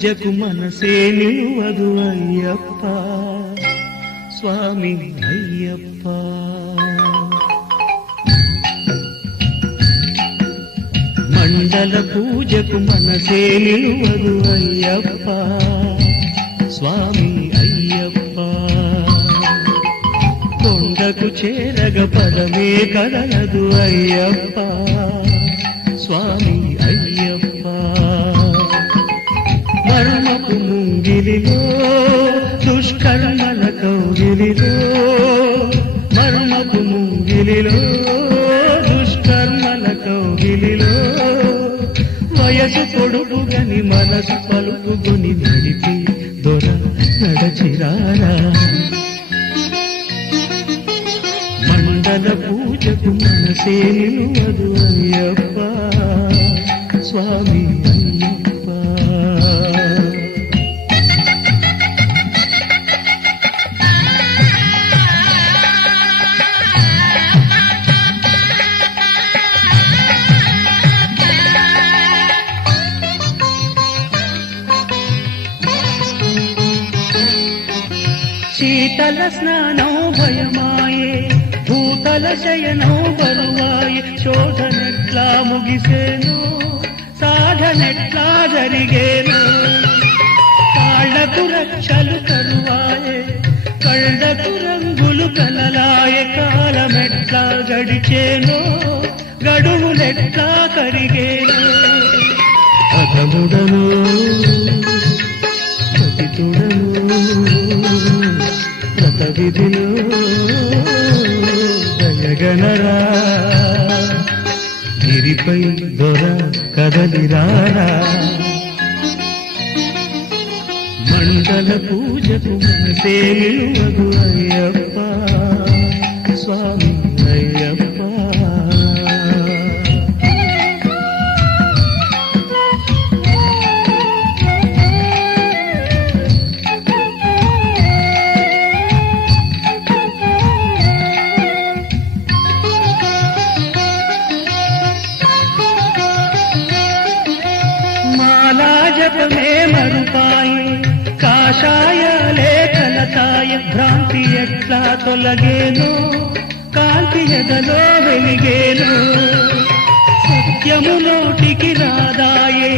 పూజకు మనసే నిలువదు అయ్యప్ప స్వామి అయ్యప్ప. మండల పూజకు మనసే నిలువదు అయ్యప్ప స్వామి అయ్యప్ప. కొండకు చేరగ పదమే కదలదు అయ్యప్ప స్వామి అయ్యప్ప. మర్మపు ముంగిలిలో దుష్కర్మల కౌగిలిలో, మర్మపు ముంగిలిలో దుష్కర్మల కౌగిలిలో, వయసు పొడుపుగని మనసు పలుపుగుని నడిపి దొర నడచిరారా. మండల పూజకు మనసే నిలువదు అయ్యప్ప స్వామి అయ్యప్ప. శీతల స్నానం భయమాయే, భూతల శయనం బరువాయే, శోధనెట్లా ముగిసేను సాధనెట్లా జరిగేను. కాళ్లకు రక్షలు కరువాయే, కళ్ళకు రంగులు కలలాయే, కాలమెట్లా గడిచేను గడువులెట్లా కరిగేను. అధముడను పతితుడను వ్రత విధిలో దయగనరా. గిరిపై దొర కదలిరారా. మండల పూజకు మనసే నిలువదు అయ్యప్ప స్వామి అయ్యప్ప. జపమే మరుపాయి, కాషాయాలే కలతాయ, భ్రాంతి ఎట్లా తొలగేను కాంతి ఎదలో వెలిగేను. సత్యము నోటికి రాదాయే,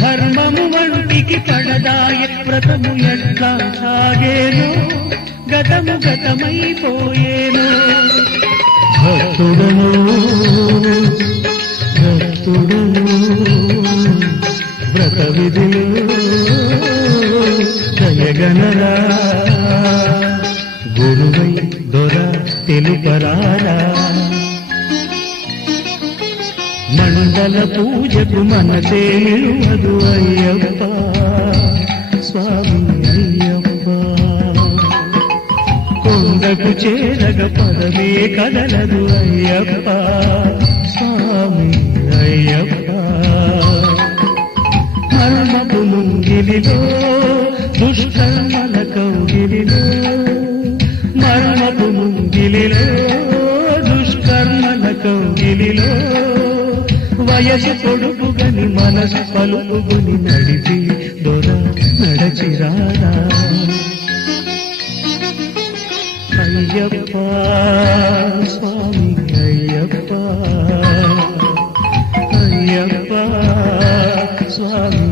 ధర్మము వంటికి పడదాయే, వ్రతము ఎట్లా సాగేను గతము గతమైపోయేను. భక్తుడను భక్తుడను వ్రత విధిలో దయగనరా. గురువై దొర తెలుపరారా. మండల పూజకు మనసే నిలువదు అయ్యప్ప స్వామి అయ్యప్ప. కొండకు చేరగ పదమే కదలదు అయ్యప్ప స్వామి అయ్యప్ప. మర్మపు ముంగిలిలో దుష్కర్మల కౌగిలిలో, మర్మపు ముంగిలిలో దుష్కర్మల కౌగిలిలో, వయసు పొడుపుగని మనసు పలుపుగుని నడిపి దొర నడచిరారా. అయ్యప్ప స్వామి అయ్యప్ప అయ్యప్ప స్వామి